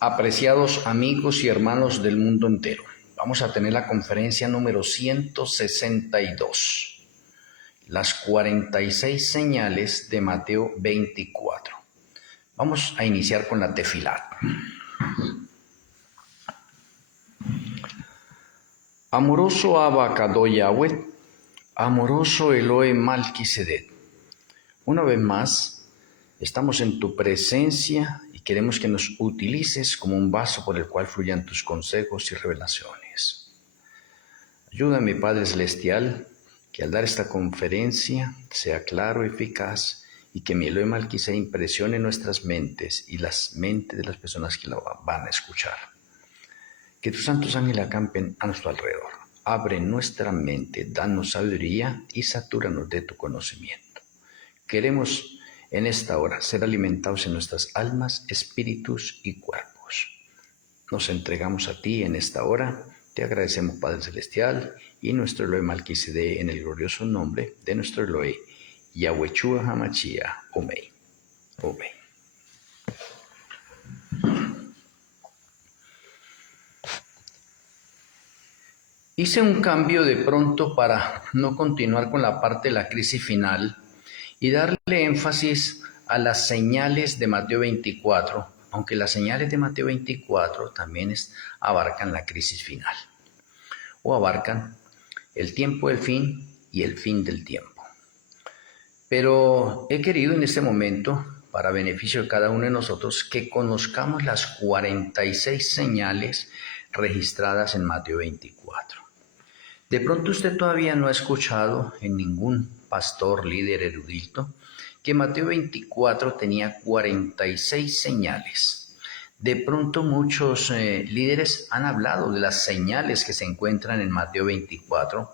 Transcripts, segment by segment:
Apreciados amigos y hermanos del mundo entero, vamos a tener la conferencia número 162, las 46 señales de Mateo 24. Vamos a iniciar con la tefilá. Amoroso Abba Kadosh Yahweh, amoroso Elohe Malquisedec, una vez más estamos en tu presencia y queremos que nos utilices como un vaso por el cual fluyan tus consejos y revelaciones. Ayúdame, Padre Celestial, que al dar esta conferencia sea claro, eficaz y que mi Elohe Malquisedec impresione nuestras mentes y las mentes de las personas que la van a escuchar. Que tus santos ángeles acampen a nuestro alrededor. Abre nuestra mente, danos sabiduría y satúranos de tu conocimiento. Queremos en esta hora ser alimentados en nuestras almas, espíritus y cuerpos. Nos entregamos a ti en esta hora. Te agradecemos, Padre Celestial, y nuestro Elohe Malquisedec en el glorioso nombre de nuestro Elohe, Yahweh Hamashiach. Amén. Amén. Hice un cambio de pronto para no continuar con la parte de la crisis final y darle énfasis a las señales de Mateo 24, aunque las señales de Mateo 24 también abarcan la crisis final, o abarcan el tiempo del fin y el fin del tiempo. Pero he querido en este momento, para beneficio de cada uno de nosotros, que conozcamos las 46 señales registradas en Mateo 24. De pronto usted todavía no ha escuchado en ningún pastor, líder, erudito, que Mateo 24 tenía 46 señales. De pronto muchos líderes han hablado de las señales que se encuentran en Mateo 24,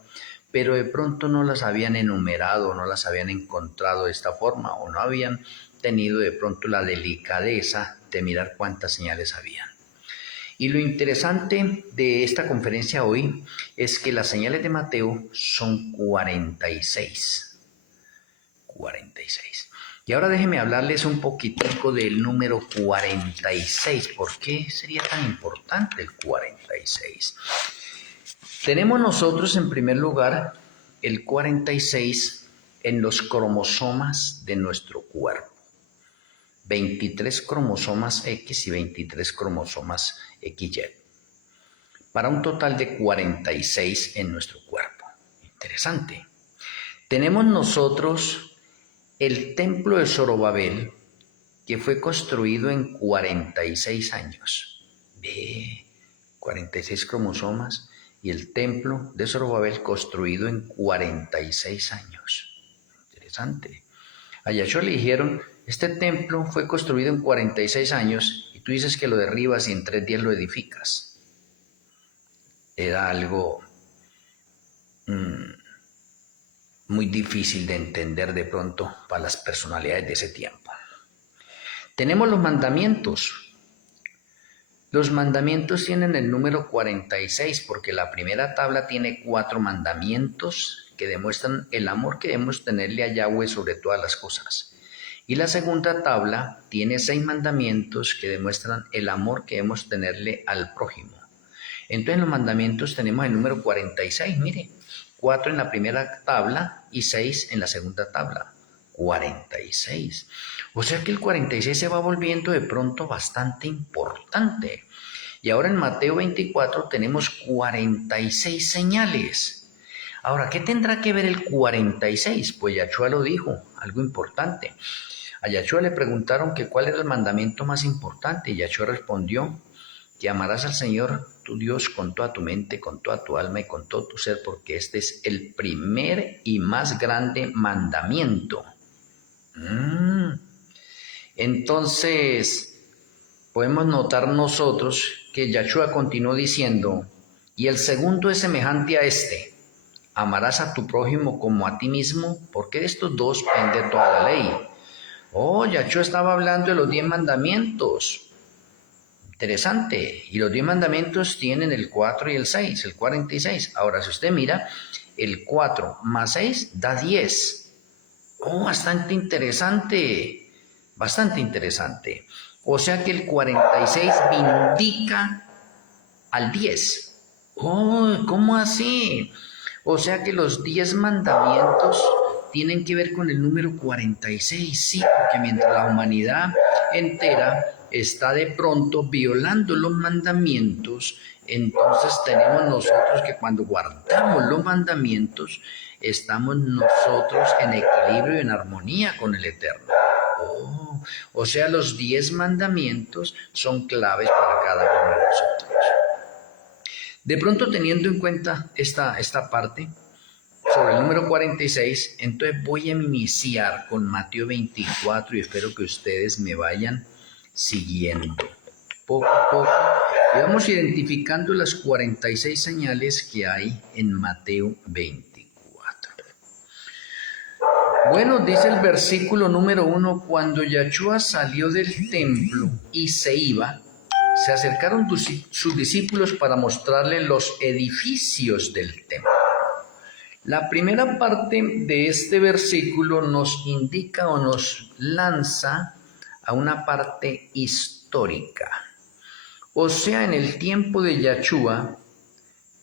pero de pronto no las habían enumerado, no las habían encontrado de esta forma, o no habían tenido de pronto la delicadeza de mirar cuántas señales habían. Y lo interesante de esta conferencia hoy es que las señales de Mateo son 46. 46. Y ahora déjenme hablarles un poquitico del número 46. ¿Por qué sería tan importante el 46? Tenemos nosotros en primer lugar el 46 en los cromosomas de nuestro cuerpo. 23 cromosomas X y 23 cromosomas XY, para un total de 46 en nuestro cuerpo. Interesante. Tenemos nosotros el templo de Zorobabel, que fue construido en 46 años. Ve, 46 cromosomas y el templo de Zorobabel construido en 46 años. Interesante. A Yahshua le dijeron: este templo fue construido en 46 años y tú dices que lo derribas y en 3 días lo edificas. Era algo muy difícil de entender de pronto para las personalidades de ese tiempo. Tenemos los mandamientos. Los mandamientos tienen el número 46 porque la primera tabla tiene 4 mandamientos que demuestran el amor que debemos tenerle a Yahweh sobre todas las cosas. Y la segunda tabla tiene 6 mandamientos que demuestran el amor que debemos tenerle al prójimo. Entonces en los mandamientos tenemos el número 46, mire, 4 en la primera tabla y 6 en la segunda tabla. 46. O sea que el 46 se va volviendo de pronto bastante importante. Y ahora en Mateo 24 tenemos 46 señales. Ahora, ¿qué tendrá que ver el 46? Pues Yahshua lo dijo, algo importante. A Yahshua le preguntaron que cuál era el mandamiento más importante y Yahshua respondió que amarás al Señor tu Dios con toda tu mente, con toda tu alma y con todo tu ser, porque este es el primer y más grande mandamiento. Entonces, podemos notar nosotros que Yahshua continuó diciendo: y el segundo es semejante a este: amarás a tu prójimo como a ti mismo, porque de estos dos pende toda la ley. Oh, Yahshua estaba hablando de los 10 mandamientos. Interesante. Y los 10 mandamientos tienen el 4 y el 6, el 46. Ahora, si usted mira, el 4 más 6 da 10. Oh, bastante interesante. Bastante interesante. O sea que el 46 indica al 10. Oh, ¿cómo así? O sea que los 10 mandamientos tienen que ver con el número 46, sí, porque mientras la humanidad entera está de pronto violando los mandamientos, entonces tenemos nosotros que cuando guardamos los mandamientos, estamos nosotros en equilibrio y en armonía con el Eterno. Oh, o sea, los 10 mandamientos son claves para cada uno de nosotros. De pronto, teniendo en cuenta esta parte sobre el número 46, entonces voy a iniciar con Mateo 24 y espero que ustedes me vayan siguiendo poco a poco. Y vamos identificando las 46 señales que hay en Mateo 24. Bueno, dice el versículo número 1, cuando Yahshua salió del templo y se iba, se acercaron sus discípulos para mostrarle los edificios del templo. La primera parte de este versículo nos indica o nos lanza a una parte histórica. O sea, en el tiempo de Yahshua,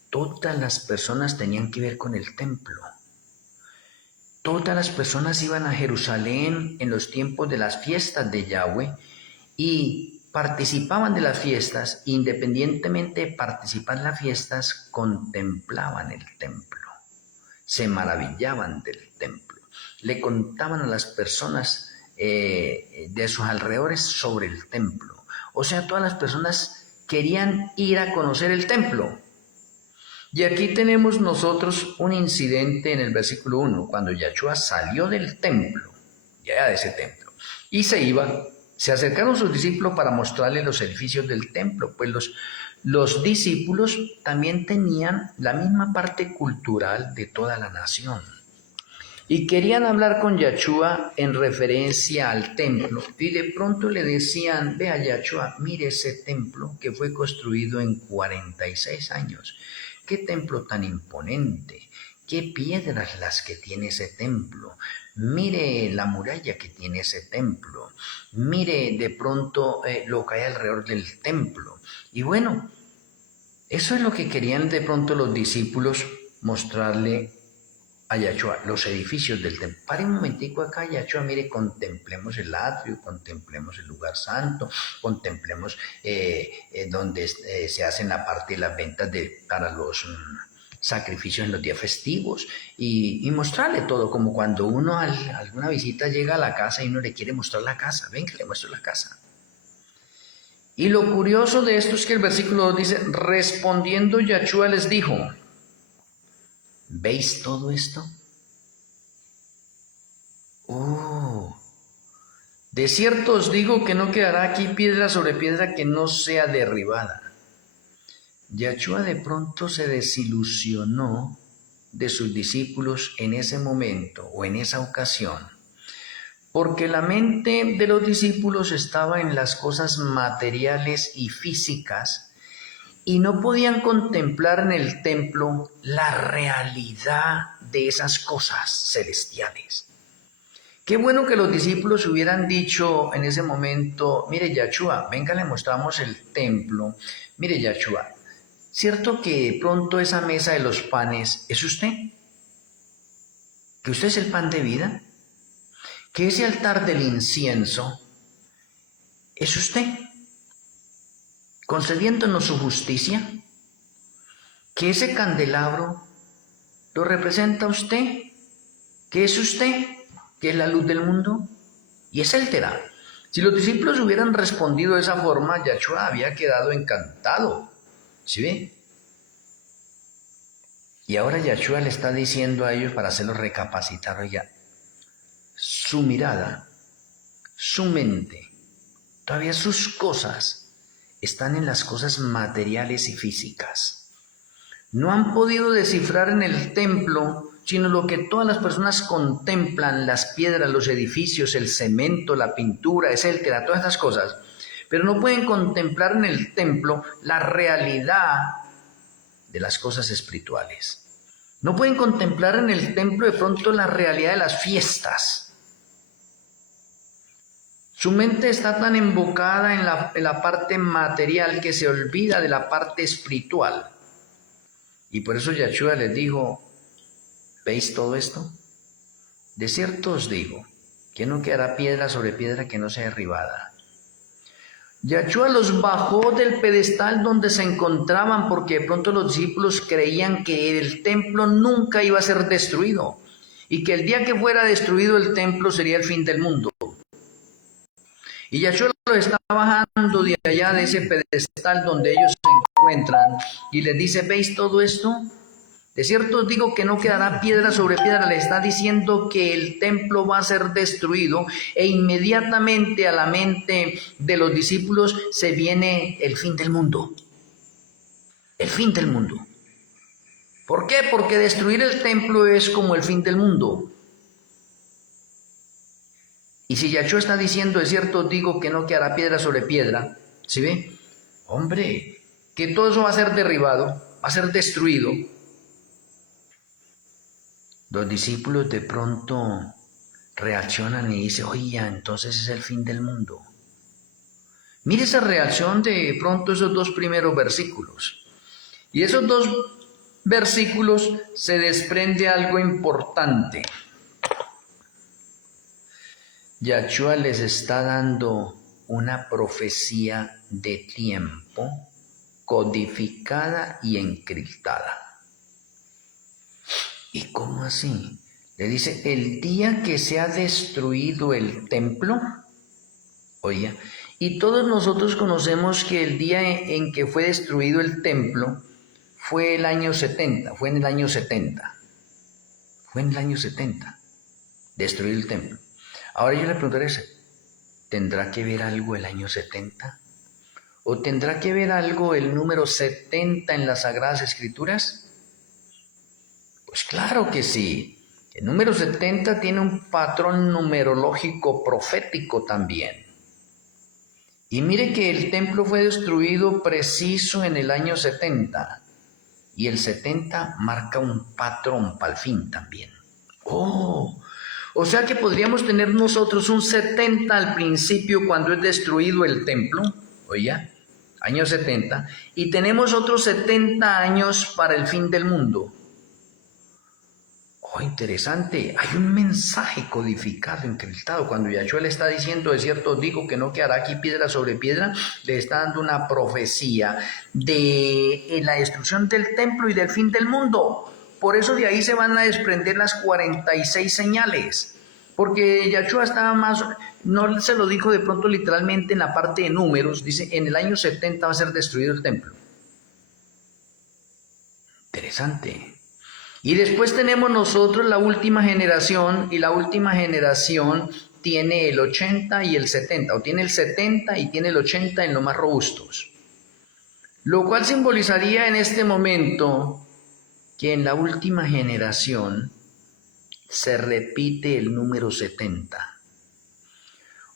todas las personas tenían que ver con el templo. Todas las personas iban a Jerusalén en los tiempos de las fiestas de Yahweh y participaban de las fiestas, independientemente de participar en las fiestas, contemplaban el templo, se maravillaban del templo, le contaban a las personas de sus alrededores sobre el templo. O sea, todas las personas querían ir a conocer el templo. Y aquí tenemos nosotros un incidente en el versículo 1, cuando Yahshua salió del templo, ya de ese templo, y se iba. Se acercaron sus discípulos para mostrarle los edificios del templo, pues los discípulos también tenían la misma parte cultural de toda la nación. Y querían hablar con Yahshua en referencia al templo. Y de pronto le decían, vea Yahshua, mire ese templo que fue construido en 46 años. ¡Qué templo tan imponente! ¡Qué piedras las que tiene ese templo! Mire la muralla que tiene ese templo. Mire de pronto lo que hay alrededor del templo. Y bueno, eso es lo que querían de pronto los discípulos mostrarle a Yahshua, los edificios del templo. Pare un momentico acá, Yahshua, mire, contemplemos el atrio, contemplemos el lugar santo, contemplemos donde se hacen la parte de las ventas para los sacrificios en los días festivos y mostrarle todo, como cuando uno a alguna visita llega a la casa y uno le quiere mostrar la casa. Ven que le muestro la casa. Y lo curioso de esto es que el versículo 2 dice, respondiendo Yahshua les dijo, ¿veis todo esto? De cierto os digo que no quedará aquí piedra sobre piedra que no sea derribada. Yahshua de pronto se desilusionó de sus discípulos en ese momento o en esa ocasión, porque la mente de los discípulos estaba en las cosas materiales y físicas y no podían contemplar en el templo la realidad de esas cosas celestiales. Qué bueno que los discípulos hubieran dicho en ese momento, mire Yahshua, venga, le mostramos el templo. Mire Yahshua, ¿cierto que pronto esa mesa de los panes es usted? ¿Que usted es el pan de vida? ¿Que ese altar del incienso es usted? Concediéndonos su justicia. ¿Que ese candelabro lo representa usted? ¿Que es usted? ¿Que es la luz del mundo? Y es Éltera. Si los discípulos hubieran respondido de esa forma, Yahshua había quedado encantado. ¿Sí ve? Y ahora Yahshua le está diciendo a ellos para hacerlos recapacitar, oiga, su mirada, su mente, todavía sus cosas están en las cosas materiales y físicas. No han podido descifrar en el templo sino lo que todas las personas contemplan, las piedras, los edificios, el cemento, la pintura, etcétera, todas esas cosas. Pero no pueden contemplar en el templo la realidad de las cosas espirituales. No pueden contemplar en el templo de pronto la realidad de las fiestas. Su mente está tan embocada en la parte material que se olvida de la parte espiritual. Y por eso Yahshua les dijo, ¿veis todo esto? De cierto os digo, que no quedará piedra sobre piedra que no sea derribada. Yahshua los bajó del pedestal donde se encontraban porque de pronto los discípulos creían que el templo nunca iba a ser destruido y que el día que fuera destruido el templo sería el fin del mundo. Y Yahshua los está bajando de allá de ese pedestal donde ellos se encuentran y les dice, ¿veis todo esto? De cierto os digo que no quedará piedra sobre piedra. Le está diciendo que el templo va a ser destruido e inmediatamente a la mente de los discípulos se viene el fin del mundo. El fin del mundo. ¿Por qué? Porque destruir el templo es como el fin del mundo. Y si Yahshua está diciendo, de cierto os digo que no quedará piedra sobre piedra, ¿sí ve? Hombre, que todo eso va a ser derribado, va a ser destruido. Los discípulos de pronto reaccionan y dicen, oye, entonces es el fin del mundo. Mire esa reacción de pronto esos dos primeros versículos. Y esos dos versículos se desprende algo importante. Yahshua les está dando una profecía de tiempo codificada y encriptada. ¿Y cómo así? Le dice, el día que se ha destruido el templo, oye, y todos nosotros conocemos que el día en que fue destruido el templo fue el año 70, fue en el año 70. Fue en el año 70, destruir el templo. Ahora yo le preguntaré, ¿tendrá que ver algo el año 70? ¿O tendrá que ver algo el número 70 en las Sagradas Escrituras? Pues claro que sí. El número 70 tiene un patrón numerológico profético también. Y mire que el templo fue destruido preciso en el año 70. Y el 70 marca un patrón para el fin también. O sea que podríamos tener nosotros un 70 al principio cuando es destruido el templo, oye, año 70, y tenemos otros 70 años para el fin del mundo. Interesante, hay un mensaje codificado, encriptado. Cuando Yahshua le está diciendo, de cierto os digo que no quedará aquí piedra sobre piedra, le está dando una profecía de la destrucción del templo y del fin del mundo. Por eso de ahí se van a desprender las 46 señales. Porque Yahshua estaba más, no se lo dijo de pronto literalmente en la parte de números, dice, en el año 70 va a ser destruido el templo. Interesante. Y después tenemos nosotros la última generación, y la última generación tiene el 80 y el 70, o tiene el 70 y tiene el 80 en los más robustos. Lo cual simbolizaría en este momento que en la última generación se repite el número 70.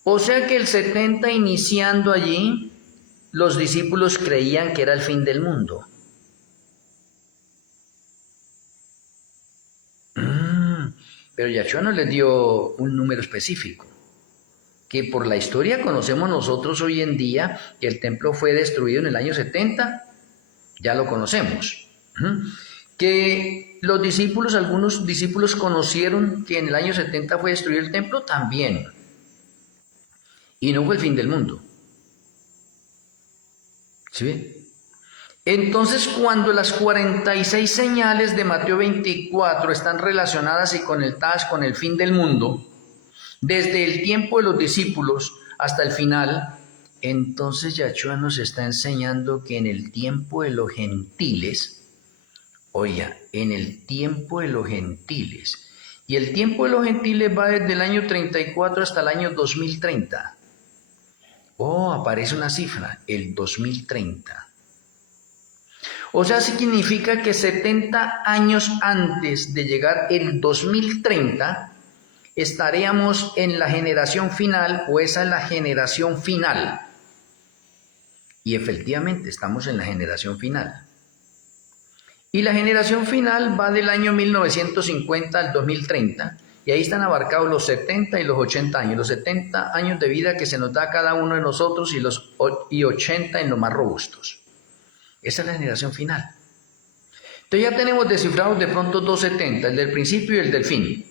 O sea que el 70 iniciando allí, los discípulos creían que era el fin del mundo. Pero Yahshua no les dio un número específico, que por la historia conocemos nosotros hoy en día que el templo fue destruido en el año 70, ya lo conocemos. Que los discípulos, algunos discípulos conocieron que en el año 70 fue destruido el templo también, y no fue el fin del mundo. ¿Sí? Entonces, cuando las 46 señales de Mateo 24 están relacionadas y conectadas con el fin del mundo, desde el tiempo de los discípulos hasta el final, entonces Yahshua nos está enseñando que en el tiempo de los gentiles, oiga, en el tiempo de los gentiles, y el tiempo de los gentiles va desde el año 34 hasta el año 2030. Aparece una cifra, el 2030. O sea, significa que 70 años antes de llegar el 2030, estaríamos en la generación final, o esa es la generación final. Y efectivamente estamos en la generación final. Y la generación final va del año 1950 al 2030, Y ahí están abarcados los 70 y los 80 años. Los 70 años de vida que se nos da a cada uno de nosotros y 80 en los más robustos. Esa es la generación final. Entonces ya tenemos descifrados de pronto 270, el del principio y el del fin.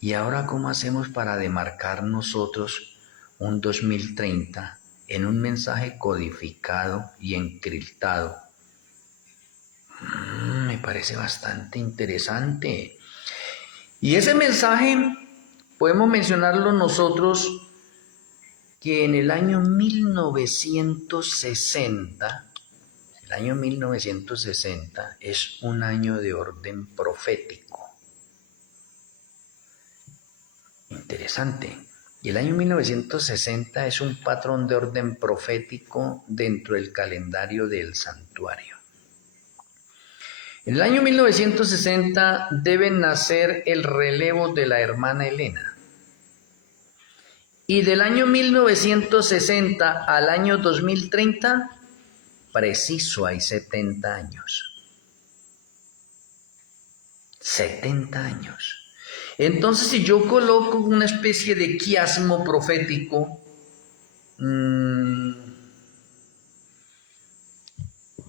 ¿Y ahora cómo hacemos para demarcar nosotros un 2030 en un mensaje codificado y encriptado? Me parece bastante interesante. Y ese mensaje podemos mencionarlo nosotros que en el año 1960, el año 1960 es un año de orden profético. Interesante. Y el año 1960 es un patrón de orden profético dentro del calendario del santuario. En el año 1960 debe nacer el relevo de la hermana Elena. Y del año 1960 al año 2030, preciso hay 70 años. 70 años. Entonces, si yo coloco una especie de quiasmo profético,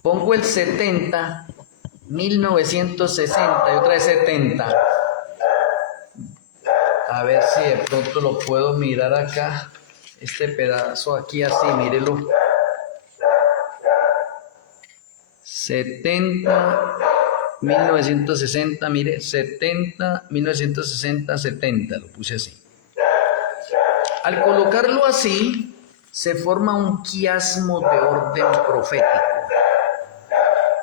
pongo el 70, 1960 y otra vez 70. A ver si de pronto lo puedo mirar acá. Este pedazo aquí así, mírelo. 70, 1960, mire, 70, 1960, 70, lo puse así. Al colocarlo así, se forma un quiasmo de orden profético.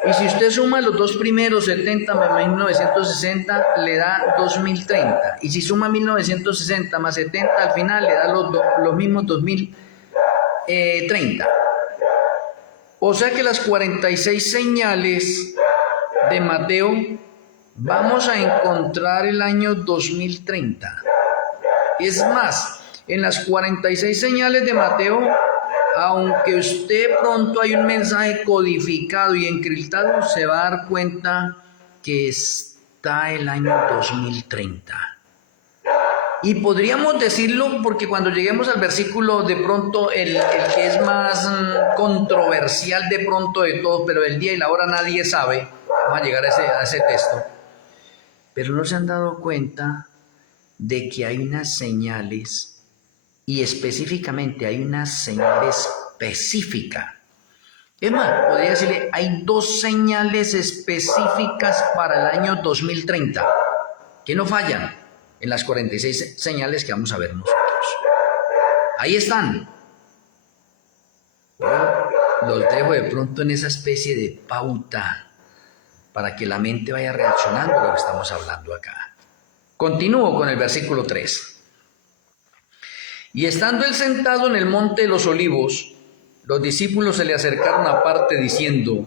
Y si usted suma los dos primeros, 70 más 1960, le da 2030. Y si suma 1960 más 70, al final le da los mismos 2030. O sea que las 46 señales de Mateo vamos a encontrar el año 2030. Es más, en las 46 señales de Mateo, aunque usted pronto hay un mensaje codificado y encriptado, se va a dar cuenta que está el año 2030. Y podríamos decirlo porque cuando lleguemos al versículo, de pronto el que es más controversial de pronto de todo, pero el día y la hora nadie sabe, vamos a llegar a ese texto, pero no se han dado cuenta de que hay unas señales, y específicamente hay una señal específica. Es más, podría decirle, hay dos señales específicas para el año 2030, que no fallan en las 46 señales que vamos a ver nosotros. Ahí están. Los dejo de pronto en esa especie de pauta para que la mente vaya reaccionando a lo que estamos hablando acá. Continúo con el versículo 3. Y estando él sentado en el monte de los olivos, los discípulos se le acercaron aparte diciendo: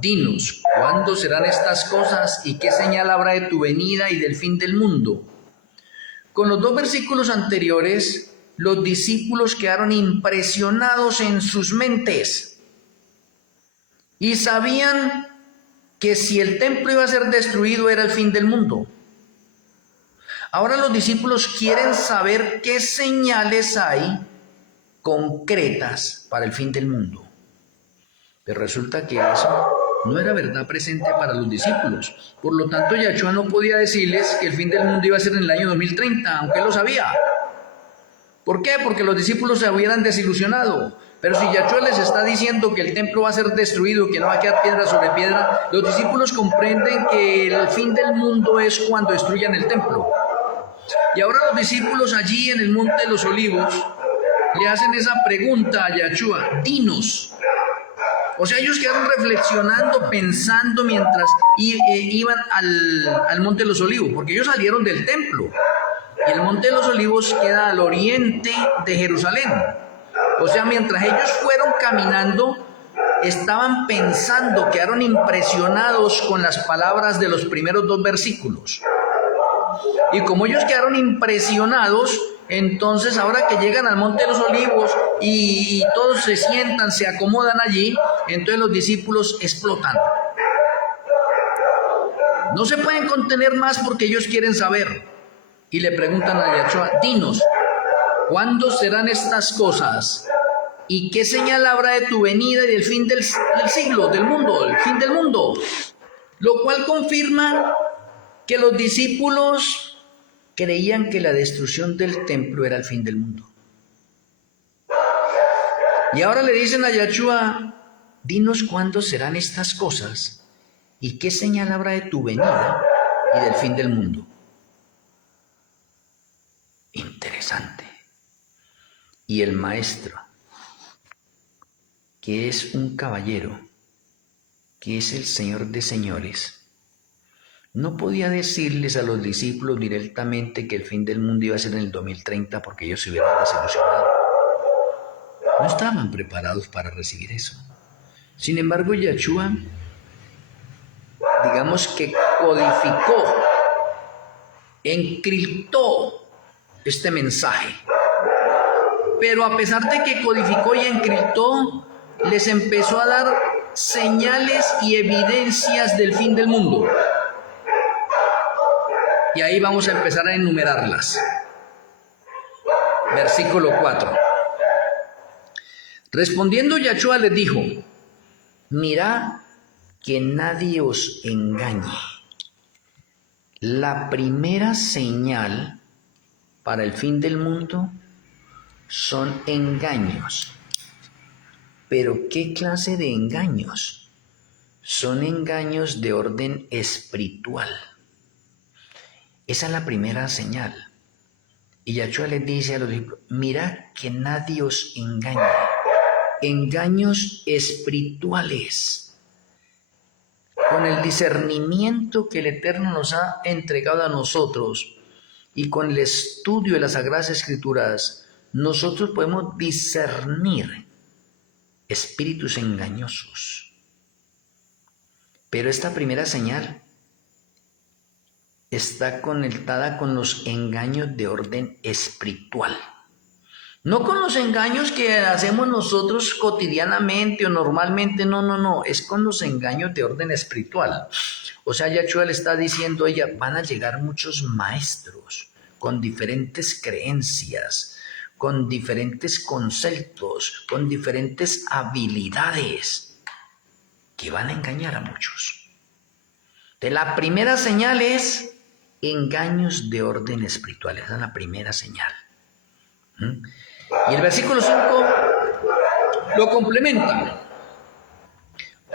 dinos, ¿cuándo serán estas cosas y qué señal habrá de tu venida y del fin del mundo? Con los dos versículos anteriores, los discípulos quedaron impresionados en sus mentes y sabían que si el templo iba a ser destruido era el fin del mundo. Ahora los discípulos quieren saber qué señales hay concretas para el fin del mundo. Pero resulta que eso no era verdad presente para los discípulos. Por lo tanto, Yahshua no podía decirles que el fin del mundo iba a ser en el año 2030, aunque él lo sabía. ¿Por qué? Porque los discípulos se hubieran desilusionado. Pero si Yahshua les está diciendo que el templo va a ser destruido, que no va a quedar piedra sobre piedra, los discípulos comprenden que el fin del mundo es cuando destruyan el templo. Y ahora los discípulos allí en el monte de los olivos le hacen esa pregunta a Yahshua: dinos. O sea, ellos quedaron reflexionando, pensando mientras iban al monte de los olivos, porque ellos salieron del templo. Y el monte de los olivos queda al oriente de Jerusalén. O sea, mientras ellos fueron caminando, estaban pensando, quedaron impresionados con las palabras de los primeros dos versículos. Y como ellos quedaron impresionados, entonces ahora que llegan al monte de los olivos y todos se sientan, se acomodan allí, entonces los discípulos explotan. No se pueden contener más porque ellos quieren saber. Y le preguntan a Yahshua, dinos, ¿cuándo serán estas cosas? ¿Y qué señal habrá de tu venida y del fin del siglo, del mundo, el fin del mundo? Lo cual confirma que los discípulos creían que la destrucción del templo era el fin del mundo. Y ahora le dicen a Yahshua, dinos cuándo serán estas cosas y qué señal habrá de tu venida y del fin del mundo. Interesante. Y el maestro, que es un caballero, que es el Señor de señores, no podía decirles a los discípulos directamente que el fin del mundo iba a ser en el 2030 porque ellos se hubieran desilusionado. No estaban preparados para recibir eso. Sin embargo, Yahshua, digamos que codificó, encriptó este mensaje. Pero a pesar de que codificó y encriptó, les empezó a dar señales y evidencias del fin del mundo. Y ahí vamos a empezar a enumerarlas. Versículo 4. Respondiendo Yahshua les dijo, mirad que nadie os engañe. La primera señal para el fin del mundo son engaños. ¿Pero qué clase de engaños? Son engaños de orden espiritual. Esa es la primera señal. Y Yahshua les dice a los discípulos, mirad que nadie os engañe. Engaños espirituales. Con el discernimiento que el Eterno nos ha entregado a nosotros y con el estudio de las Sagradas Escrituras, nosotros podemos discernir espíritus engañosos. Pero esta primera señal está conectada con los engaños de orden espiritual. No con los engaños que hacemos nosotros cotidianamente o normalmente, no, es con los engaños de orden espiritual. O sea, Yahshua le está diciendo a ella, van a llegar muchos maestros con diferentes creencias, con diferentes conceptos, con diferentes habilidades, que van a engañar a muchos. De la primera señal es engaños de orden espiritual, esa es la primera señal. Y el versículo 5 lo complementa.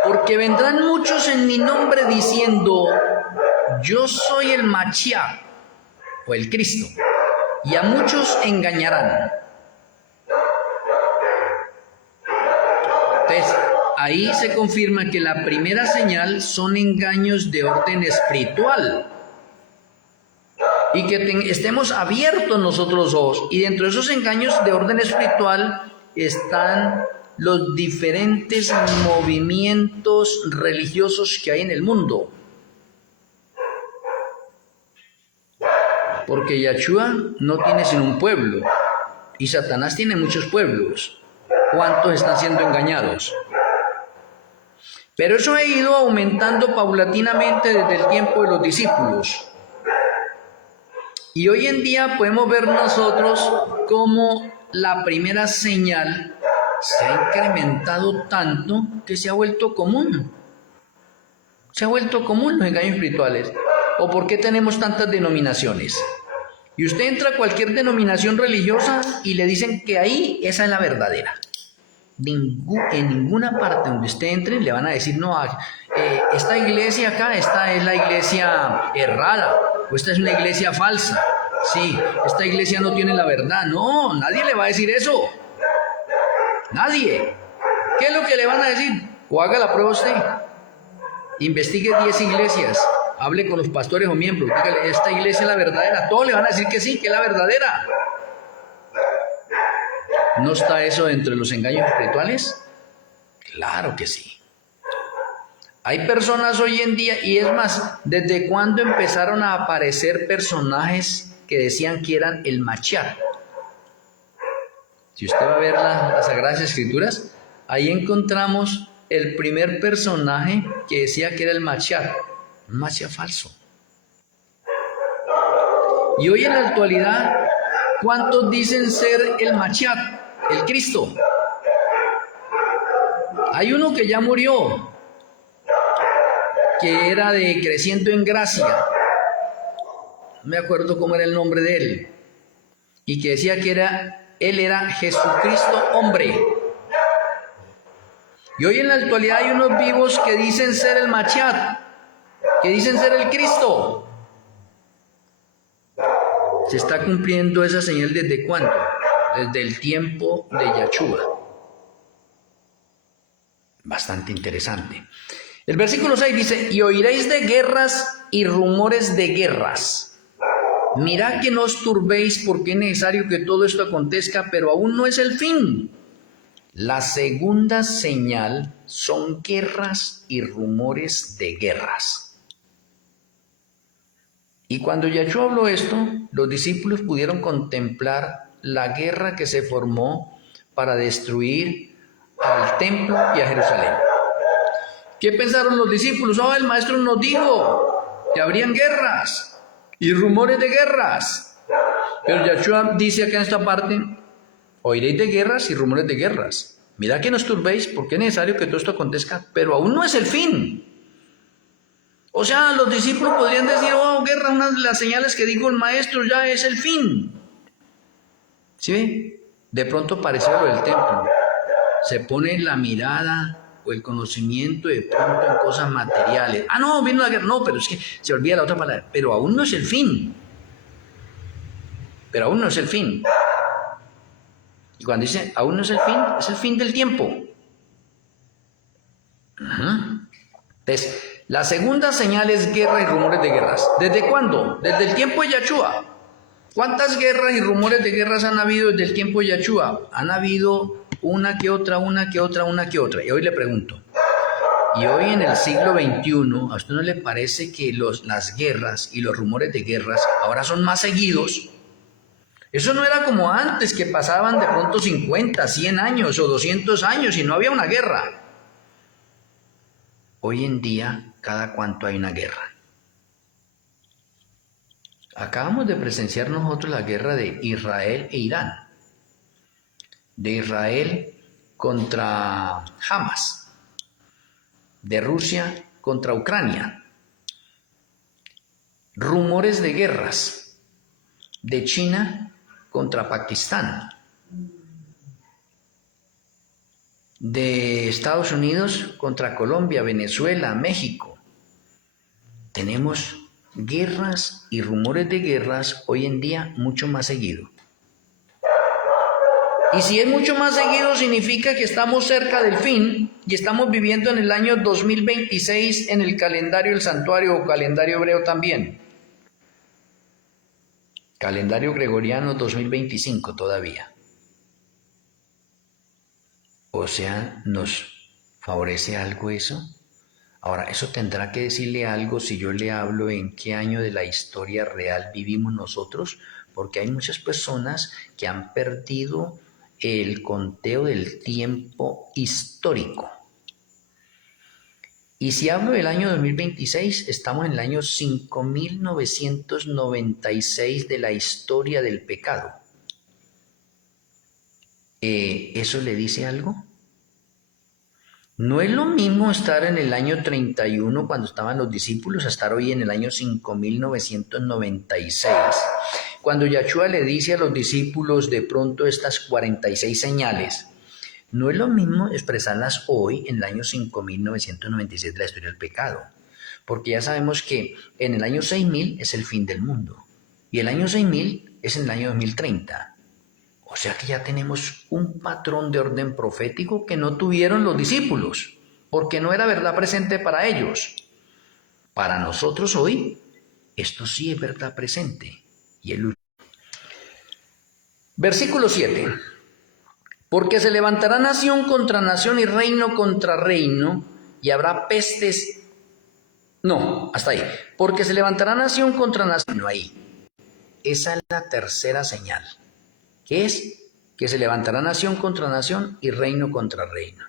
Porque vendrán muchos en mi nombre diciendo, yo soy el Mashiach, o el Cristo, y a muchos engañarán. Entonces, ahí se confirma que la primera señal son engaños de orden espiritual. Y que estemos abiertos nosotros dos. Y dentro de esos engaños de orden espiritual están los diferentes movimientos religiosos que hay en el mundo. Porque Yahshua no tiene sino un pueblo. Y Satanás tiene muchos pueblos. ¿Cuántos están siendo engañados? Pero eso ha ido aumentando paulatinamente desde el tiempo de los discípulos. Y hoy en día podemos ver nosotros cómo la primera señal se ha incrementado tanto que se ha vuelto común. Se ha vuelto común los engaños espirituales. ¿O por qué tenemos tantas denominaciones? Y usted entra a cualquier denominación religiosa y le dicen que ahí esa es la verdadera. En ninguna parte donde usted entre le van a decir, no, esta iglesia acá, esta es la iglesia errada, o esta es una iglesia falsa. Sí, esta iglesia no tiene la verdad. No, nadie le va a decir eso. Nadie. ¿Qué es lo que le van a decir? O haga la prueba usted. Investigue 10 iglesias. Hable con los pastores o miembros. Dígale, esta iglesia es la verdadera. Todos le van a decir que sí, que es la verdadera. ¿No está eso entre los engaños espirituales? Claro que sí. Hay personas hoy en día, y es más, ¿desde cuándo empezaron a aparecer personajes que decían que eran el Mashiach? Si usted va a ver las Sagradas Escrituras, ahí encontramos el primer personaje que decía que era el Mashiach. un Mashiach falso. Y hoy en la actualidad, ¿cuántos dicen ser el Mashiach, el Cristo? Hay uno que ya murió, que era de Creciendo en Gracia, no me acuerdo cómo era el nombre de él, y que decía que él era Jesucristo hombre. Y hoy en la actualidad hay unos vivos que dicen ser el Mashiach, que dicen ser el Cristo. Se está cumpliendo esa señal ¿desde cuándo? Desde el tiempo de Yahshua. Bastante interesante. El versículo 6 dice, y oiréis de guerras y rumores de guerras. Mirad que no os turbéis, porque es necesario que todo esto acontezca, pero aún no es el fin. La segunda señal son guerras y rumores de guerras. Y cuando Yahshua habló esto, los discípulos pudieron contemplar la guerra que se formó para destruir al templo y a Jerusalén. ¿Qué pensaron los discípulos? El maestro nos dijo que habrían guerras y rumores de guerras. Pero Yahshua dice acá en esta parte, oiréis de guerras y rumores de guerras. Mirad que no os turbéis, porque es necesario que todo esto acontezca, pero aún no es el fin. O sea, los discípulos podrían decir, guerra, una de las señales que dijo el maestro ya es el fin. ¿Sí ve? De pronto pareció lo del templo. Se pone la mirada o el conocimiento de pronto en cosas materiales. No, vino la guerra. No, pero es que se olvida la otra palabra. Pero aún no es el fin. Pero aún no es el fin. Y cuando dice, aún no es el fin del tiempo. Entonces, la segunda señal es guerra y rumores de guerras. ¿Desde cuándo? Desde el tiempo de Yahshua. ¿Cuántas guerras y rumores de guerras han habido desde el tiempo de Yahshua? Han habido una que otra. Y hoy le pregunto, y hoy en el siglo XXI, ¿a usted no le parece que las guerras y los rumores de guerras ahora son más seguidos? Eso no era como antes, que pasaban de pronto 50, 100 años o 200 años y no había una guerra. Hoy en día, ¿cada cuánto hay una guerra? Acabamos de presenciar nosotros la guerra de Israel e Irán. De Israel contra Hamas. De Rusia contra Ucrania. Rumores de guerras. De China contra Pakistán. De Estados Unidos contra Colombia, Venezuela, México. Tenemos guerras y rumores de guerras hoy en día mucho más seguido. Y si es mucho más seguido, significa que estamos cerca del fin y estamos viviendo en el año 2026 en el calendario del santuario o calendario hebreo también. Calendario gregoriano 2025 todavía. O sea, ¿nos favorece algo eso? Ahora, eso tendrá que decirle algo si yo le hablo en qué año de la historia real vivimos nosotros, porque hay muchas personas que han perdido el conteo del tiempo histórico. Y si hablo del año 2026, estamos en el año 5996 de la historia del pecado. ¿Eso le dice algo? No es lo mismo estar en el año 31 cuando estaban los discípulos a estar hoy en el año 5996. Cuando Yahshua le dice a los discípulos de pronto estas 46 señales, no es lo mismo expresarlas hoy en el año 5996 de la historia del pecado, porque ya sabemos que en el año 6000 es el fin del mundo y el año 6000 es en el año 2030. O sea que ya tenemos un patrón de orden profético que no tuvieron los discípulos, porque no era verdad presente para ellos. Para nosotros hoy, esto sí es verdad presente. Y el versículo 7. Porque se levantará nación contra nación y reino contra reino, y habrá pestes. No, hasta ahí. Porque se levantará nación contra nación. No, ahí. Esa es la tercera señal. ¿Qué es? Que se levantará nación contra nación y reino contra reino.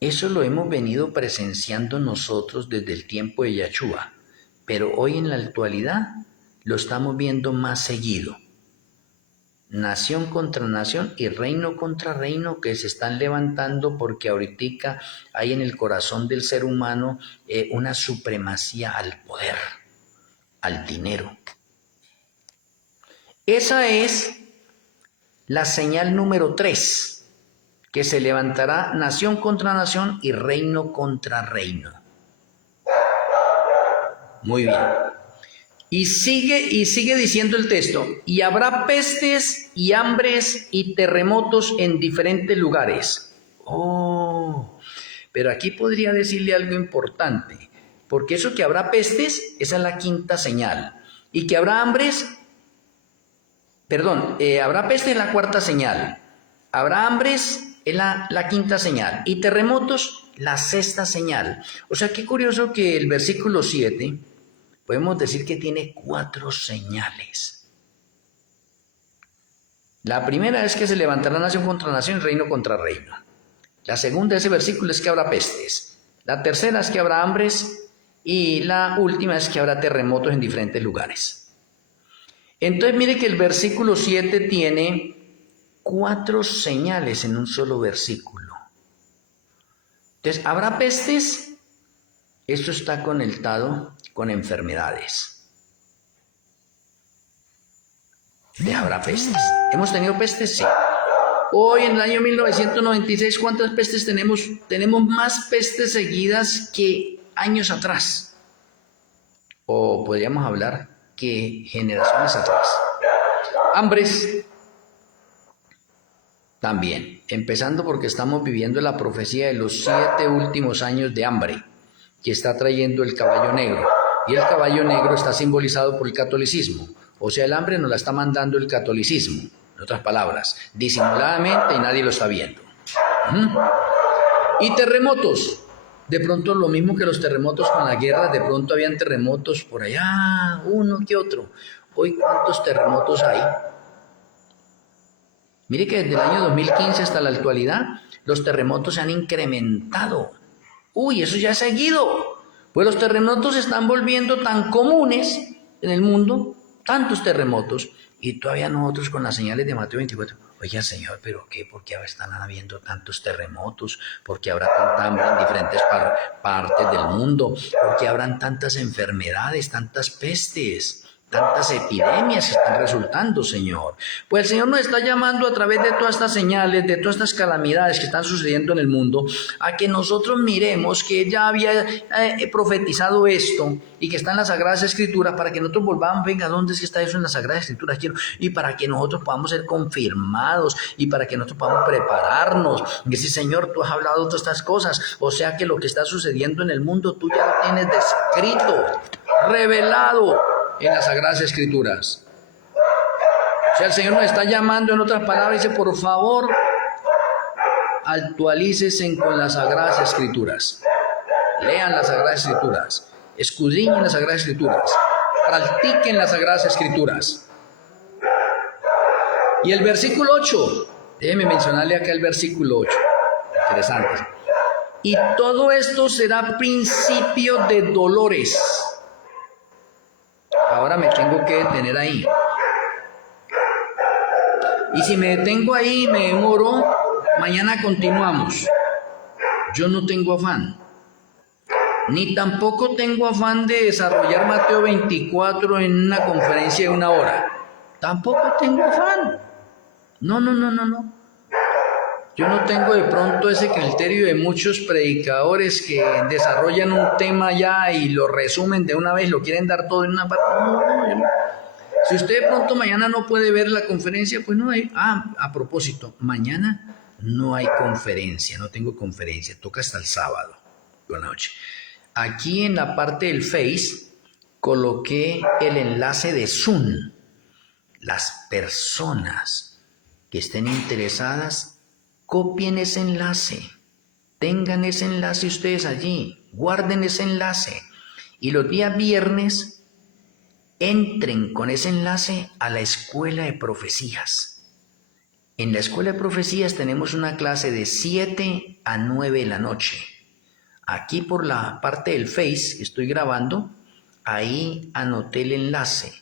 Eso lo hemos venido presenciando nosotros desde el tiempo de Yahshua, pero hoy en la actualidad lo estamos viendo más seguido. Nación contra nación y reino contra reino que se están levantando porque ahorita hay en el corazón del ser humano una supremacía al poder, al dinero. Esa es la señal número 3, que se levantará nación contra nación y reino contra reino. Muy bien. Y sigue diciendo el texto, y habrá pestes y hambres y terremotos en diferentes lugares. Oh, pero aquí podría decirle algo importante, porque eso que habrá pestes, esa es la quinta señal, y que habrá hambres, habrá pestes es la cuarta señal, habrá hambres es la quinta señal, y terremotos la sexta señal. O sea, qué curioso que el versículo 7... podemos decir que tiene 4 señales. La primera es que se levantará nación contra nación y reino contra reino. La segunda de ese versículo es que habrá pestes. La tercera es que habrá hambres. Y la última es que habrá terremotos en diferentes lugares. Entonces mire que el versículo 7 tiene 4 señales en un solo versículo. Entonces, ¿habrá pestes? Esto está conectado con enfermedades. ¿Habrá pestes? ¿Hemos tenido pestes? Sí. Hoy en el año 1996, ¿cuántas pestes tenemos? Tenemos más pestes seguidas que años atrás. O podríamos hablar que generaciones atrás. Hambres. También. Empezando porque estamos viviendo la profecía de los 7 últimos años de hambre que está trayendo el caballo negro. Y el caballo negro está simbolizado por el catolicismo. O sea, el hambre nos la está mandando el catolicismo. En otras palabras, disimuladamente y nadie lo está viendo. Y terremotos. De pronto lo mismo que los terremotos con la guerra, de pronto habían terremotos por allá, uno que otro. Hoy, ¿cuántos terremotos hay? Mire que desde el año 2015 hasta la actualidad, los terremotos se han incrementado. Uy, eso ya ha seguido. Pues los terremotos se están volviendo tan comunes en el mundo, tantos terremotos, y todavía nosotros con las señales de Mateo 24. Oiga, Señor, ¿pero qué? ¿Por qué están habiendo tantos terremotos? ¿Por qué habrá tanta hambre en diferentes partes del mundo? ¿Por qué habrán tantas enfermedades, tantas pestes? Tantas epidemias que están resultando, Señor. Pues el Señor nos está llamando a través de todas estas señales, de todas estas calamidades que están sucediendo en el mundo, a que nosotros miremos que Él ya había profetizado esto y que está en las Sagradas Escrituras, para que nosotros volvamos, venga, ¿dónde es que está eso en las Sagradas Escrituras? Y para que nosotros podamos ser confirmados y para que nosotros podamos prepararnos. Y decir, Señor, tú has hablado de todas estas cosas, o sea que lo que está sucediendo en el mundo, tú ya lo tienes descrito, revelado en las Sagradas Escrituras. O sea, el Señor nos está llamando, en otras palabras, dice, por favor, actualícese con las Sagradas Escrituras. Lean las Sagradas Escrituras, escudriñen las Sagradas Escrituras, practiquen las Sagradas Escrituras. Y el versículo 8, déjeme mencionarle acá el versículo 8, interesante. Y todo esto será principio de dolores. Ahora me tengo que detener ahí. Y si me detengo ahí, me demoro, mañana continuamos. Yo no tengo afán. Ni tampoco tengo afán de desarrollar Mateo 24 en una conferencia de 1 hora. Tampoco tengo afán. No. Yo no tengo de pronto ese criterio de muchos predicadores que desarrollan un tema ya y lo resumen de una vez, lo quieren dar todo en una parte. No. Si usted de pronto mañana no puede ver la conferencia, pues no hay. A propósito, mañana no hay conferencia, no tengo conferencia, toca hasta el sábado por la noche. Aquí en la parte del Face coloqué el enlace de Zoom. Las personas que estén interesadas, copien ese enlace, tengan ese enlace ustedes allí, guarden ese enlace y los días viernes entren con ese enlace a la escuela de profecías. En la escuela de profecías tenemos una clase de 7 a 9 de la noche. Aquí por la parte del Face que estoy grabando, ahí anoté el enlace.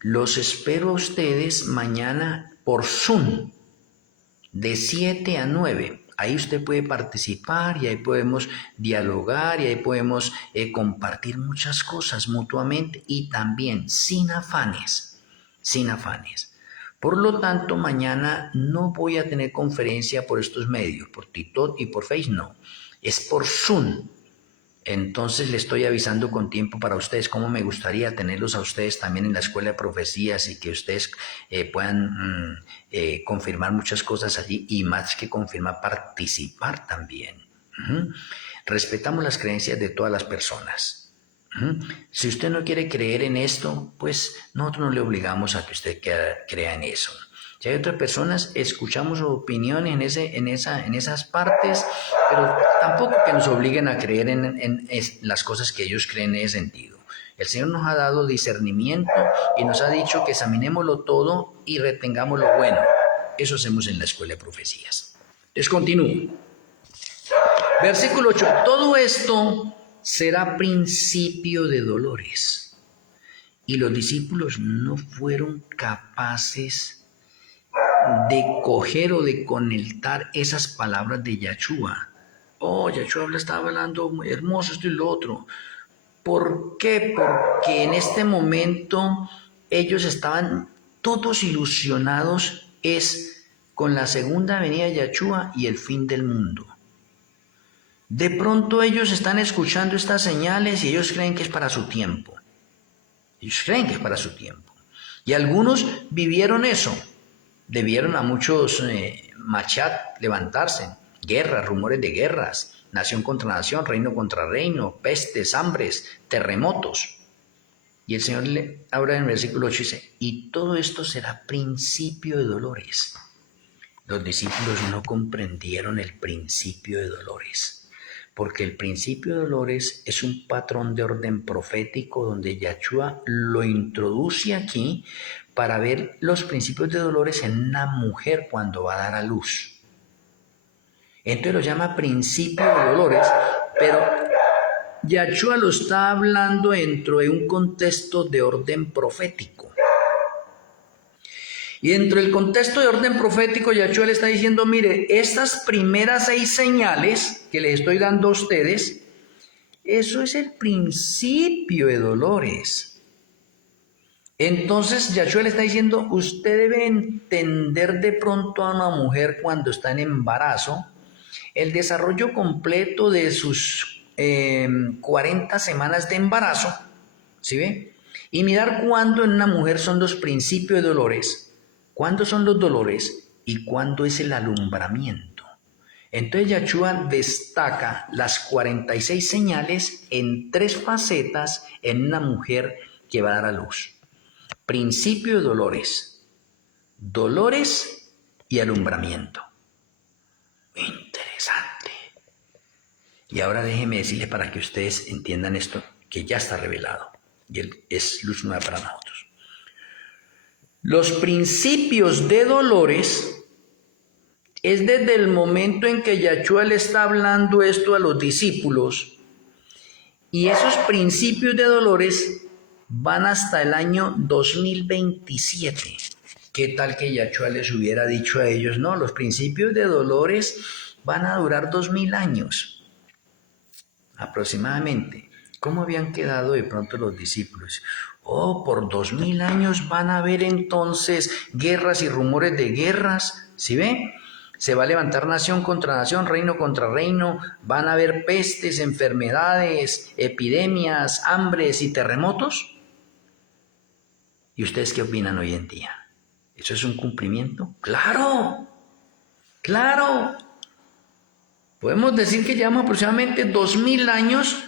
Los espero a ustedes mañana por Zoom, de 7 a 9. Ahí usted puede participar y ahí podemos dialogar y ahí podemos compartir muchas cosas mutuamente y también sin afanes, sin afanes. Por lo tanto, mañana no voy a tener conferencia por estos medios, por TikTok y por Face, no. Es por Zoom. Entonces le estoy avisando con tiempo para ustedes cómo me gustaría tenerlos a ustedes también en la Escuela de Profecías y que ustedes puedan confirmar muchas cosas allí y más que confirmar, participar también. Respetamos las creencias de todas las personas. Si usted no quiere creer en esto, pues nosotros no le obligamos a que usted crea en eso. Si hay otras personas, escuchamos su opinión en esas partes, pero tampoco que nos obliguen a creer en las cosas que ellos creen en ese sentido. El Señor nos ha dado discernimiento y nos ha dicho que examinémoslo todo y retengamos lo bueno. Eso hacemos en la Escuela de Profecías. Les continúo. Versículo 8. Todo esto será principio de dolores. Y los discípulos no fueron capaces de coger o de conectar esas palabras de Yahshua. Yahshua estaba hablando muy hermoso, esto y lo otro. ¿Por qué? Porque en este momento ellos estaban todos ilusionados con la segunda venida de Yahshua y el fin del mundo. De pronto ellos están escuchando estas señales y ellos creen que es para su tiempo. Ellos creen que es para su tiempo. Y algunos vivieron eso. Debieron a muchos machat levantarse, guerras, rumores de guerras, nación contra nación, reino contra reino, pestes, hambres, terremotos. Y el Señor le habla en el versículo 8 y dice, y todo esto será principio de dolores. Los discípulos no comprendieron el principio de dolores, porque el principio de dolores es un patrón de orden profético donde Yahshua lo introduce aquí para ver los principios de dolores en una mujer cuando va a dar a luz. Entonces lo llama principio de dolores, pero Yahshua lo está hablando dentro de un contexto de orden profético. Y dentro del contexto de orden profético, Yahshua le está diciendo, mire, estas primeras 6 señales que les estoy dando a ustedes, eso es el principio de dolores. Entonces Yahshua le está diciendo, usted debe entender de pronto a una mujer cuando está en embarazo, el desarrollo completo de sus 40 semanas de embarazo, ¿sí ve? Y mirar cuándo en una mujer son los principios de dolores, cuándo son los dolores y cuándo es el alumbramiento. Entonces Yahshua destaca las 46 señales en 3 facetas en una mujer que va a dar a luz. Principio de dolores, dolores y alumbramiento. Interesante. Y ahora déjenme decirles para que ustedes entiendan esto, que ya está revelado y es luz nueva para nosotros. Los principios de dolores es desde el momento en que Yahshua le está hablando esto a los discípulos, y esos principios de dolores van hasta el año 2027. ¿Qué tal que Yahshua les hubiera dicho a ellos, no, los principios de dolores van a durar 2000 años? Aproximadamente. ¿Cómo habían quedado de pronto los discípulos? Por 2000 años van a haber entonces guerras y rumores de guerras, ¿sí ve? Se va a levantar nación contra nación, reino contra reino, van a haber pestes, enfermedades, epidemias, hambres y terremotos. ¿Y ustedes qué opinan hoy en día? ¿Eso es un cumplimiento? ¡Claro! ¡Claro! Podemos decir que llevamos aproximadamente 2000 años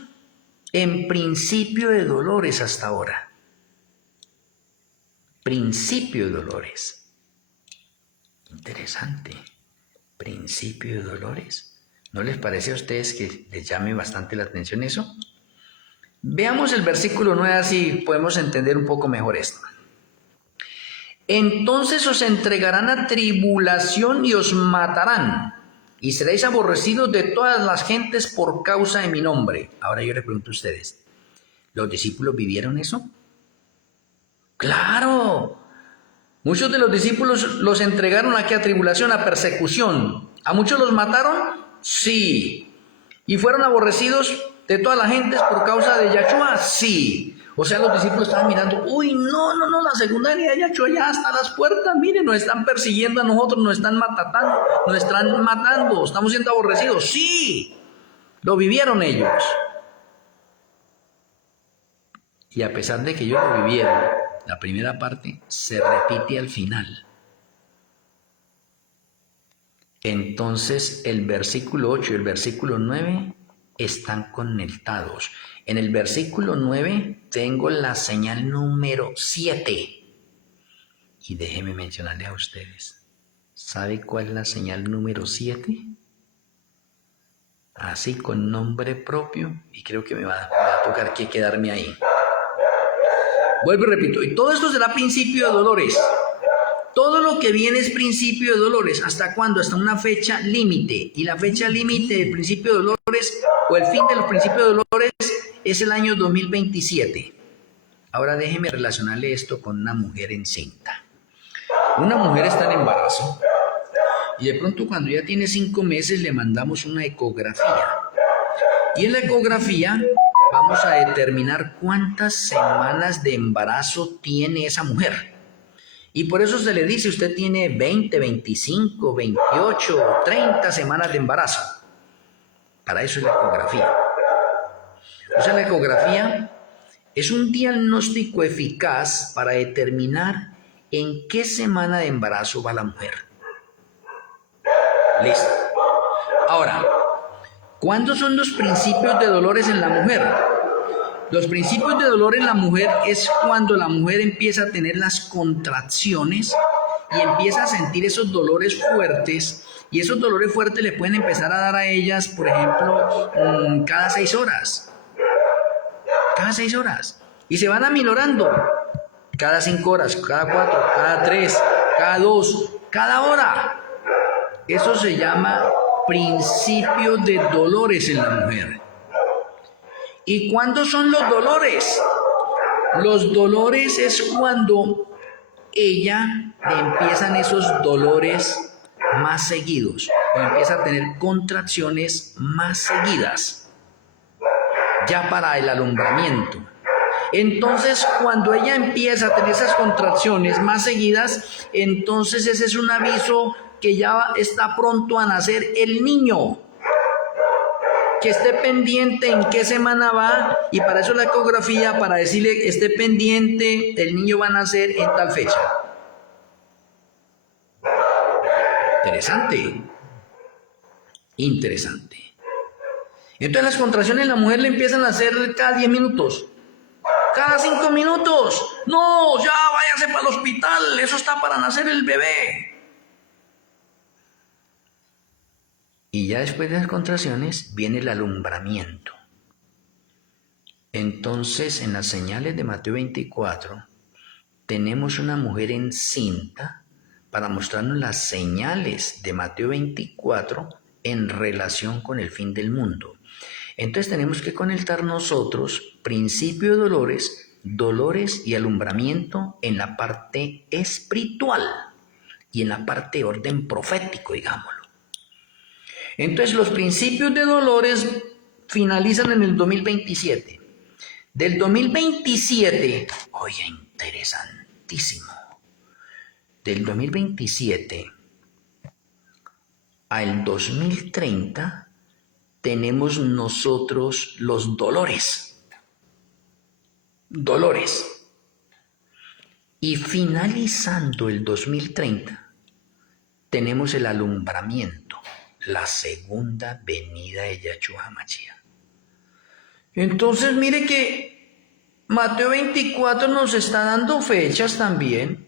en principio de dolores hasta ahora. Principio de dolores. Interesante. Principio de dolores. ¿No les parece a ustedes que les llame bastante la atención eso? Veamos el versículo 9, así podemos entender un poco mejor esto. Entonces os entregarán a tribulación y os matarán, y seréis aborrecidos de todas las gentes por causa de mi nombre. Ahora yo les pregunto a ustedes, ¿los discípulos vivieron eso? ¡Claro! Muchos de los discípulos los entregaron aquí a tribulación, a persecución. ¿A muchos los mataron? Sí. ¿Y fueron aborrecidos de todas las gentes por causa de Yahshua? Sí. O sea, los discípulos estaban mirando, uy, no, la segunda venida de Yahshua ya está a las puertas, miren, nos están persiguiendo a nosotros, nos están matando, estamos siendo aborrecidos. Sí, lo vivieron ellos. Y a pesar de que ellos lo vivieron, la primera parte se repite al final. Entonces el versículo 8 y el versículo 9 están conectados. En el versículo 9 tengo la señal número 7. Y déjenme mencionarle a ustedes. ¿Sabe cuál es la señal número 7? Así con nombre propio. Y creo que me va a tocar que quedarme ahí. Vuelvo y repito. Y todo esto será principio de dolores. Todo lo que viene es principio de dolores. ¿Hasta cuándo? Hasta una fecha límite. Y la fecha límite del principio de dolores o el fin de los principios de dolores es el año 2027. Ahora déjeme relacionarle esto con una mujer encinta. Una mujer está en embarazo y de pronto cuando ya tiene 5 meses le mandamos una ecografía. Y en la ecografía vamos a determinar cuántas semanas de embarazo tiene esa mujer. Y por eso se le dice, usted tiene 20, 25, 28, 30 semanas de embarazo. Para eso es la ecografía. O sea, la ecografía es un diagnóstico eficaz para determinar en qué semana de embarazo va la mujer. Listo. Ahora, ¿cuándo son los principios de dolores en la mujer? Los principios de dolor en la mujer es cuando la mujer empieza a tener las contracciones y empieza a sentir esos dolores fuertes. Y esos dolores fuertes le pueden empezar a dar a ellas, por ejemplo, cada 6 horas. Cada 6 horas. Y se van aminorando. Cada 5 horas, cada 4, cada 3, cada 2, cada hora. Eso se llama principio de dolores en la mujer. ¿Y cuándo son los dolores? Los dolores es cuando ella le empiezan esos dolores más seguidos, o empieza a tener contracciones más seguidas, ya para el alumbramiento. Entonces, cuando ella empieza a tener esas contracciones más seguidas, entonces ese es un aviso que ya está pronto a nacer el niño. Que esté pendiente en qué semana va, y para eso la ecografía, para decirle esté pendiente, el niño va a nacer en tal fecha. Interesante. Interesante. Entonces las contracciones en la mujer le empiezan a hacer cada 10 minutos. Cada 5 minutos. No, ya váyase para el hospital, eso está para nacer el bebé. Y ya después de las contracciones viene el alumbramiento. Entonces, en las señales de Mateo 24, tenemos una mujer encinta para mostrarnos las señales de Mateo 24 en relación con el fin del mundo. Entonces tenemos que conectar nosotros principio de dolores, dolores y alumbramiento en la parte espiritual y en la parte de orden profético, digámoslo. Entonces los principios de dolores finalizan en el 2027. Del 2027, oye, interesantísimo. Del 2027 al 2030 tenemos nosotros los dolores. Dolores. Y finalizando el 2030 tenemos el alumbramiento. La segunda venida de Yahshua HaMashiach. Entonces mire que Mateo 24 nos está dando fechas también,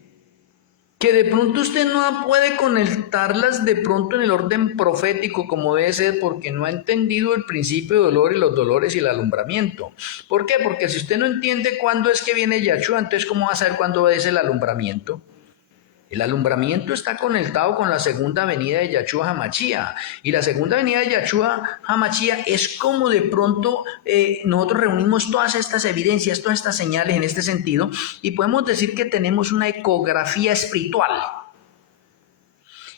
que de pronto usted no puede conectarlas de pronto en el orden profético como debe ser, porque no ha entendido el principio de dolor y los dolores y el alumbramiento. ¿Por qué? Porque si usted no entiende cuándo es que viene Yahshua, entonces ¿cómo va a saber cuándo es el alumbramiento? El alumbramiento está conectado con la segunda venida de Yahshua HaMashiach. Y la segunda venida de Yahshua HaMashiach es como de pronto nosotros reunimos todas estas evidencias, todas estas señales en este sentido, y podemos decir que tenemos una ecografía espiritual.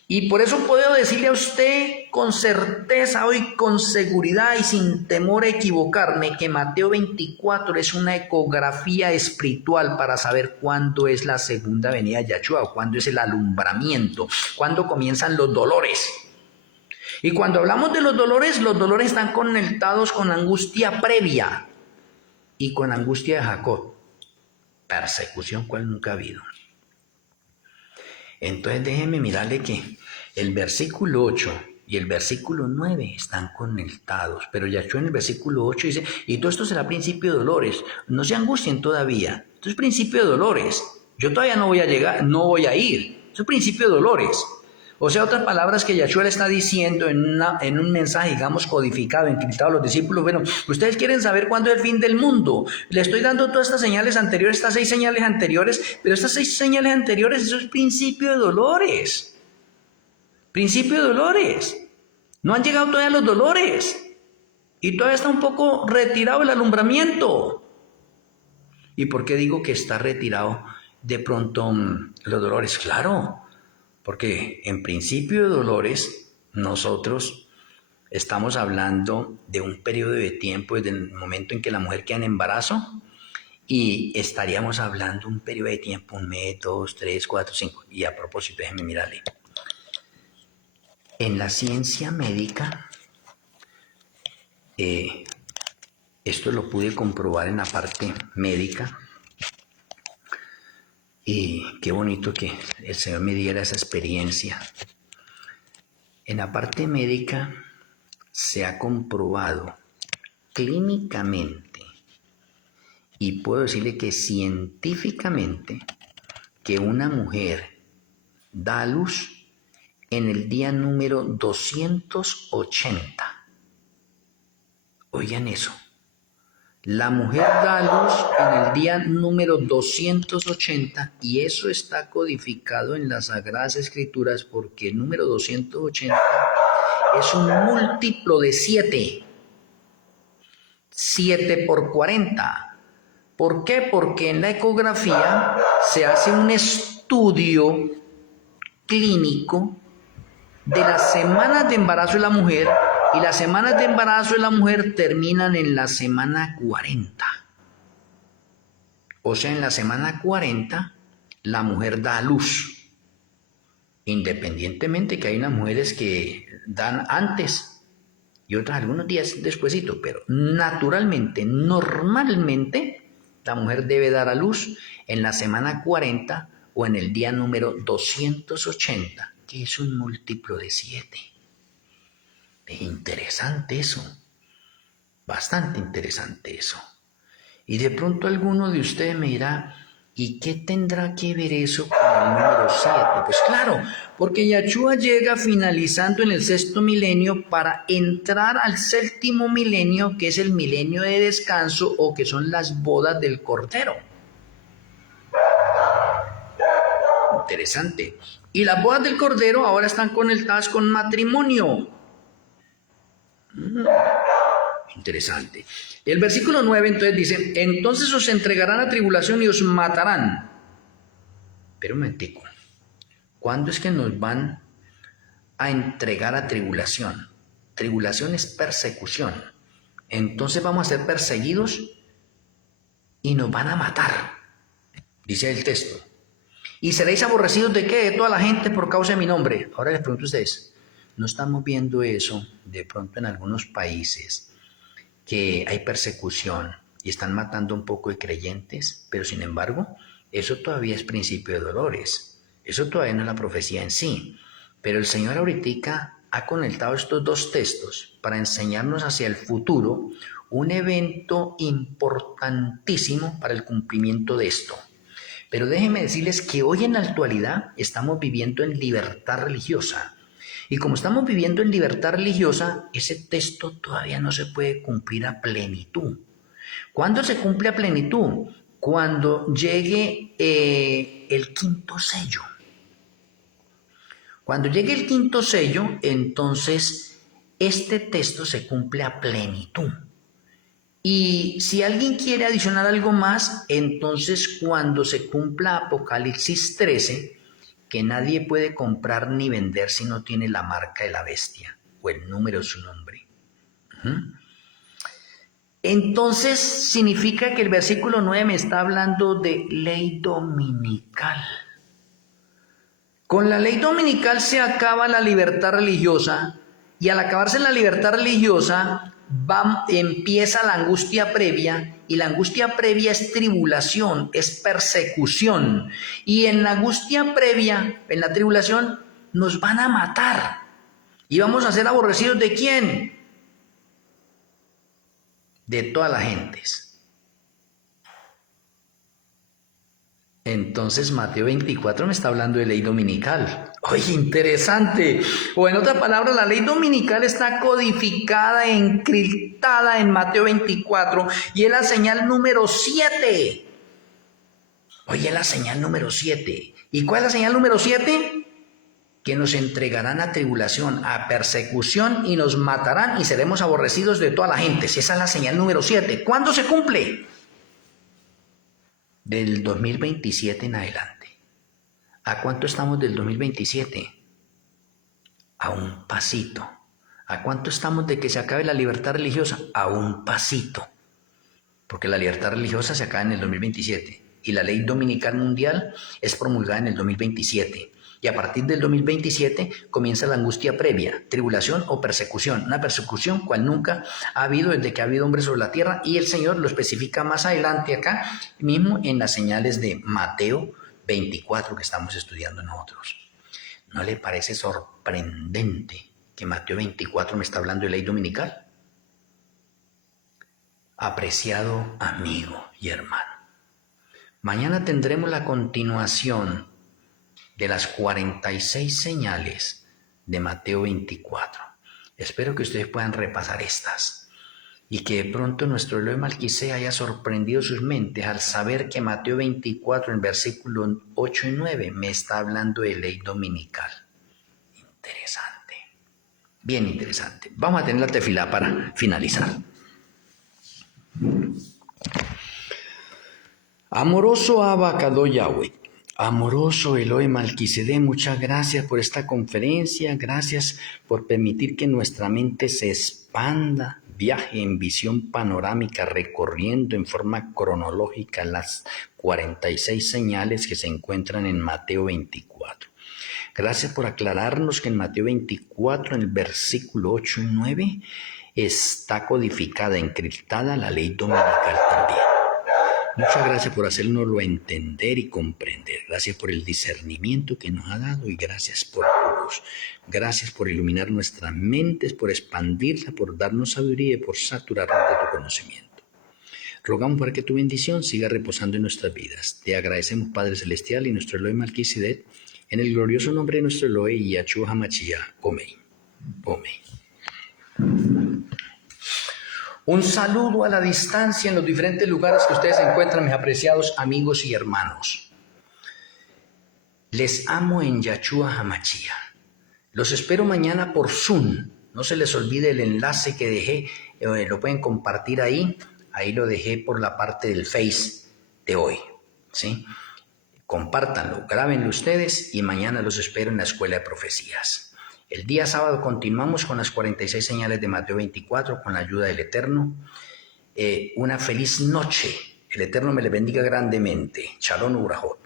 Y por eso puedo decirle a usted con certeza hoy, con seguridad y sin temor a equivocarme, que Mateo 24 es una ecografía espiritual para saber cuándo es la segunda venida de Yahshua, cuándo es el alumbramiento, cuándo comienzan los dolores. Y cuando hablamos de los dolores están conectados con angustia previa y con angustia de Jacob. Persecución cual nunca ha habido. Entonces déjeme mirarle que el versículo 8 y el versículo 9 están conectados, pero Yahshua en el versículo 8 dice, y todo esto será principio de dolores, no se angustien todavía, esto es principio de dolores, yo todavía no voy a llegar, no voy a ir, esto es principio de dolores. O sea, otras palabras que Yahshua le está diciendo en un mensaje, digamos, codificado, encriptado a los discípulos. Bueno, ustedes quieren saber cuándo es el fin del mundo. Le estoy dando todas estas señales anteriores, estas 6 señales anteriores, pero estas 6 señales anteriores, eso es principio de dolores. Principio de dolores. No han llegado todavía los dolores. Y todavía está un poco retirado el alumbramiento. ¿Y por qué digo que está retirado de pronto los dolores? Claro. Porque en principio de dolores nosotros estamos hablando de un periodo de tiempo desde el momento en que la mujer queda en embarazo y estaríamos hablando un periodo de tiempo, 1 mes, 2, 3, 4, 5. Y a propósito, déjenme mirarle. En la ciencia médica, esto lo pude comprobar en la parte médica. Y qué bonito que el Señor me diera esa experiencia. En la parte médica se ha comprobado clínicamente y puedo decirle que científicamente que una mujer da a luz en el día número 280. Oigan eso. La mujer da a luz en el día número 280 y eso está codificado en las Sagradas Escrituras porque el número 280 es un múltiplo de 7. 7 por 40. ¿Por qué? Porque en la ecografía se hace un estudio clínico de las semanas de embarazo de la mujer. Y las semanas de embarazo de la mujer terminan en la semana 40. O sea, en la semana 40 la mujer da a luz. Independientemente que hay unas mujeres que dan antes y otras algunos días despuesito, pero naturalmente, normalmente, la mujer debe dar a luz en la semana 40 o en el día número 280, que es un múltiplo de 7. Es interesante eso, bastante interesante eso. Y de pronto alguno de ustedes me dirá, ¿y qué tendrá que ver eso con el número 7? Pues claro, porque Yahshua llega finalizando en el 6º milenio para entrar al 7º milenio, que es el milenio de descanso o que son las bodas del Cordero. Interesante. Y las bodas del Cordero ahora están conectadas con matrimonio. Interesante. El versículo 9 entonces dice, entonces os entregarán a tribulación y os matarán. Pero un momentico, ¿cuándo es que nos van a entregar a tribulación? Tribulación es persecución. Entonces vamos a ser perseguidos y nos van a matar, dice el texto. Y seréis aborrecidos de qué? De toda la gente por causa de mi nombre. Ahora les pregunto a ustedes, ¿no estamos viendo eso de pronto en algunos países que hay persecución y están matando un poco de creyentes? Pero sin embargo, eso todavía es principio de dolores. Eso todavía no es la profecía en sí. Pero el Señor ahorita ha conectado estos 2 textos para enseñarnos hacia el futuro un evento importantísimo para el cumplimiento de esto. Pero déjenme decirles que hoy en la actualidad estamos viviendo en libertad religiosa. Y como estamos viviendo en libertad religiosa, ese texto todavía no se puede cumplir a plenitud. ¿Cuándo se cumple a plenitud? Cuando llegue el 5.º sello. Cuando llegue el quinto sello, entonces este texto se cumple a plenitud. Y si alguien quiere adicionar algo más, entonces cuando se cumpla Apocalipsis 13, que nadie puede comprar ni vender si no tiene la marca de la bestia o el número de su nombre. Entonces significa que el versículo 9 me está hablando de ley dominical. Con la ley dominical se acaba la libertad religiosa y al acabarse la libertad religiosa empieza la angustia previa, y la angustia previa es tribulación, es persecución. Y en la angustia previa, en la tribulación, nos van a matar. ¿Y vamos a ser aborrecidos de quién? De todas las gentes. Entonces Mateo 24 me está hablando de ley dominical. Oye, interesante. O en otras palabras, la ley dominical está codificada, encriptada en Mateo 24 y es la señal número 7. Oye, la señal número 7. ¿Y cuál es la señal número 7? Que nos entregarán a tribulación, a persecución y nos matarán y seremos aborrecidos de toda la gente. Esa es la señal número 7. ¿Cuándo se cumple? Del 2027 en adelante. ¿A cuánto estamos del 2027? A un pasito. ¿A cuánto estamos de que se acabe la libertad religiosa? A un pasito. Porque la libertad religiosa se acaba en el 2027 y la ley dominical mundial es promulgada en el 2027. Y a partir del 2027 comienza la angustia previa, tribulación o persecución. Una persecución cual nunca ha habido desde que ha habido hombres sobre la tierra, y el Señor lo especifica más adelante acá mismo en las señales de Mateo 24 que estamos estudiando nosotros. ¿No le parece sorprendente que Mateo 24 me está hablando de ley dominical? Apreciado amigo y hermano, mañana tendremos la continuación de las 46 señales de Mateo 24. Espero que ustedes puedan repasar estas y que de pronto nuestro Elohim Malquisé haya sorprendido sus mentes al saber que Mateo 24, en versículos 8 y 9, me está hablando de ley dominical. Interesante, bien interesante. Vamos a tener la tefilá para finalizar. Amoroso Abba Yahweh, amoroso Elohim Malquisedec, muchas gracias por esta conferencia, gracias por permitir que nuestra mente se expanda, viaje en visión panorámica, recorriendo en forma cronológica las 46 señales que se encuentran en Mateo 24. Gracias por aclararnos que en Mateo 24, en el versículo 8 y 9, está codificada, encriptada la ley dominical también. Muchas gracias por hacérnoslo entender y comprender. Gracias por el discernimiento que nos ha dado y gracias por tu luz. Gracias por iluminar nuestras mentes, por expandirla, por darnos sabiduría y por saturarnos de tu conocimiento. Rogamos para que tu bendición siga reposando en nuestras vidas. Te agradecemos, Padre Celestial, y nuestro Elohim Malquisedec, en el glorioso nombre de nuestro Elohim, Yahshua HaMashiach. Amén. Amén. Un saludo a la distancia en los diferentes lugares que ustedes se encuentran, mis apreciados amigos y hermanos. Les amo en Yahshua HaMashiach. Los espero mañana por Zoom. No se les olvide el enlace que dejé, lo pueden compartir ahí. Ahí lo dejé por la parte del Face de hoy, ¿sí? Compártanlo, grábenlo ustedes y mañana los espero en la Escuela de Profecías. El día sábado continuamos con las 46 señales de Mateo 24 con la ayuda del Eterno. Una feliz noche. El Eterno me le bendiga grandemente. Shalom Urahot.